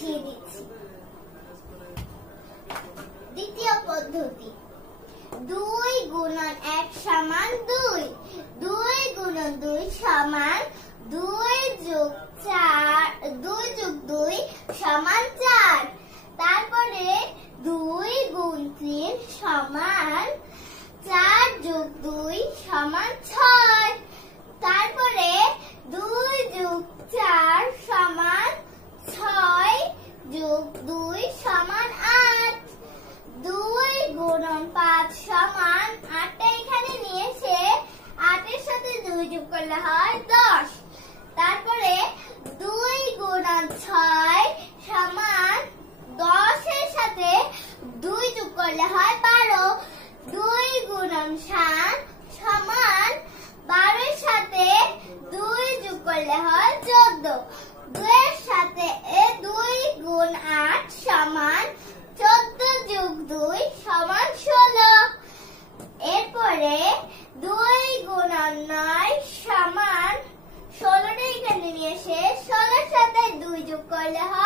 বুঝিয়ে দিচ্ছি। দ্বিতীয় পদ্ধতি, 2 গুণন 1 সমান 2, 2 গুণন 2 সমান 2 যোগ 2 সমান 4। তারপরে 2 গুণ 3 সমান 4 যোগ 2 সমান 6। তারপরে 2 যোগ 4 সমান 6 যোগ 2 সমান 8। 2 গুণন 5 সমান 8টা এখানে নিয়ে এসে 8 এর সাথে 2 যোগ করলে হয় 10। তারপরে 2 গুণন 6 সমান 10 এর সাথে 2 যোগ করলে হয় 12। 2 গুণন 7 সমান 12 এর সাথে 2 যোগ করলে হয় 14। 2 এর সাথে 2 গুণ 8 সমান 14 যোগ 2 সমান 16। এরপরে 2 গুণন 9 সমান 16টা এখানে নিয়ে এসে 16 এর সাথে 2 যোগ করলে হয়